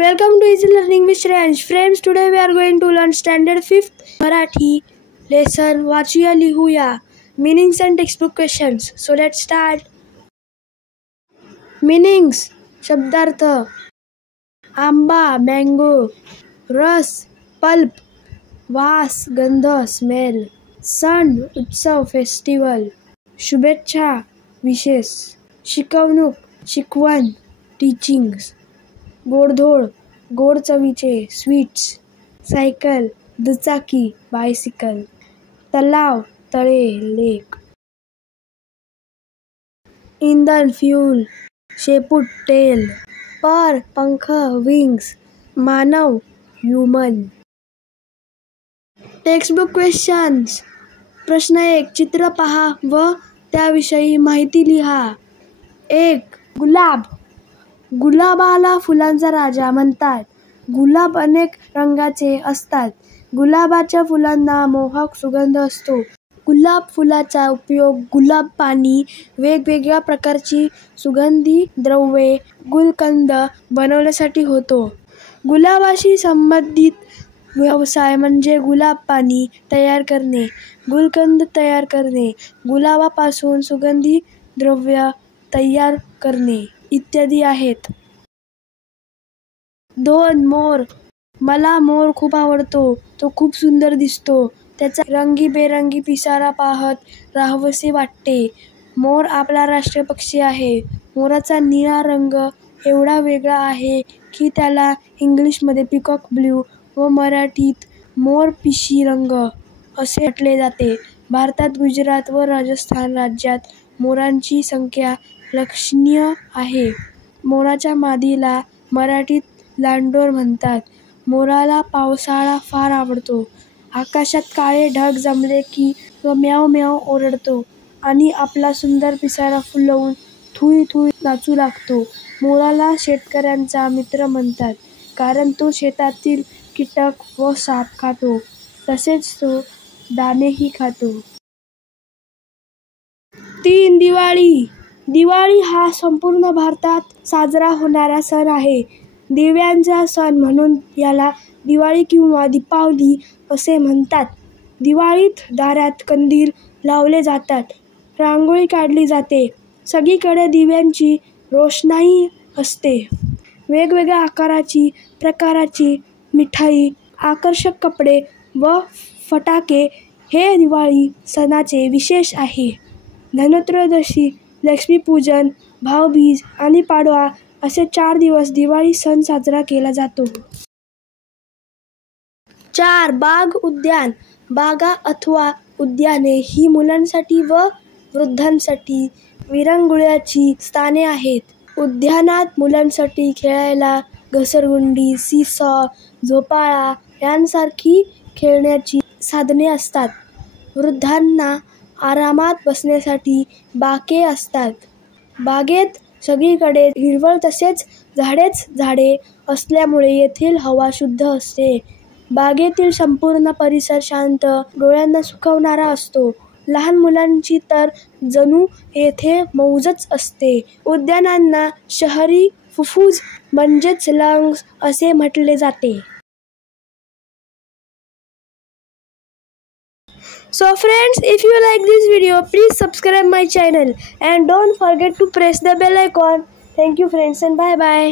Welcome to Easy Learning with Shreyansh. Friends, today we are going to learn Standard 5th Marathi lesson वाचूया लिहूया meanings and textbook questions. So let's start. Meanings शब्दार्थ आंबा mango, रस pulp, वास गंध smell, सण उत्सव festival, शुभेच्छा विशेष, शिकवणूक शिकवण teachings, गोडधोड गोड चवीचे स्वीट्स, सायकल दुचाकी बायसिकल, तलाव तळे लेक, इंधन फ्यूल, शेपूट टेल, पर पंख विंग्स, मानव ह्यूमन. Textbook questions. प्रश्न 1. चित्र पहा व त्याविषयी माहिती लिहा. 1. गुलाब. गुलाबाला फुलांचा राजा म्हणतात. गुलाब अनेक रंगाचे असतात. गुलाबाच्या फुलांना मोहक सुगंध असतो. गुलाब फुलाचा उपयोग गुलाब पाणी, वेगवेगळ्या प्रकारची सुगंधी द्रव्ये, गुलकंद बनवण्यासाठी होतो. गुलाबाशी संबंधित व्यवसाय म्हणजे गुलाब पाणी तयार करणे, गुलकंद तयार करणे, गुलाबापासून सुगंधी द्रव्य तयार करणे इत्यादी आहेत. 2. मोर. मला मोर खूप आवडतो. तो खूप सुंदर दिसतो. त्याचा रंगीबेरंगी पिसारा पाहत राहावेसे वाटते. मोर आपला राष्ट्रीय पक्षी आहे. मोराचा निळा रंग एवढा वेगळा आहे की त्याला इंग्लिशमध्ये पीकॉक ब्ल्यू व मराठीत मोरपिशी रंग असे म्हटले जाते. भारतात गुजरात व राजस्थान राज्यात मोरांची संख्या लक्षणीय आहे. मोराच्या मादीला मराठीत लांडोर म्हणतात. मोराला पावसाळा फार आवडतो. आकाशात काळे ढग जमले की तो म्याव म्याव ओरडतो आणि आपला सुंदर पिसारा फुलवून थुई थुई नाचू लागतो. मोराला शेतकऱ्यांचा मित्र म्हणतात कारण तो शेतातील कीटक व साप खातो, तसेच तो दाणेही खातो. 3. दिवाळी. दिवाळी हा संपूर्ण भारतात साजरा होणारा सण आहे. दिव्यांचा सण म्हणून याला दिवाळी किंवा दीपावली असे म्हणतात. दिवाळीत दारात कंदील लावले जातात, रांगोळी काढली जाते, सगळीकडे दिव्यांची रोषणाई असते. वेगवेगळ्या आकाराची प्रकाराची मिठाई, आकर्षक कपडे व फटाके हे दिवाळी सणाचे विशेष आहे. धनत्रयोदशी, लक्ष्मीपूजन, भाऊबीज आणि पाडवा असे 4 दिवस दिवाळी सण साजरा केला जातो. 4. बाग उद्यान. बागा अथवा उद्याने ही मुलांसाठी व वृद्धांसाठी विरंगुळ्याची स्थाने आहेत. उद्यानात मुलांसाठी खेळायला घसरगुंडी, सीसॉ, झोपाळा यांसारखी खेळण्याची साधने असतात. वृद्धांना आरामात बसण्यासाठी बाके असतात. बागेत सगळीकडे हिरवळ तसेच झाडेच झाडे असल्यामुळे येथील हवा शुद्ध असते. बागेतील संपूर्ण परिसर शांत, डोळ्यांना सुखावणारा असतो. लहान मुलांची तर जणू येथे मौजच असते. उद्यानांना शहरी फुफ्फुस म्हणजेच लंग्स असे म्हटले जाते. So friends, if you like this video, please subscribe my channel and don't forget to press the bell icon. Thank you friends and bye bye.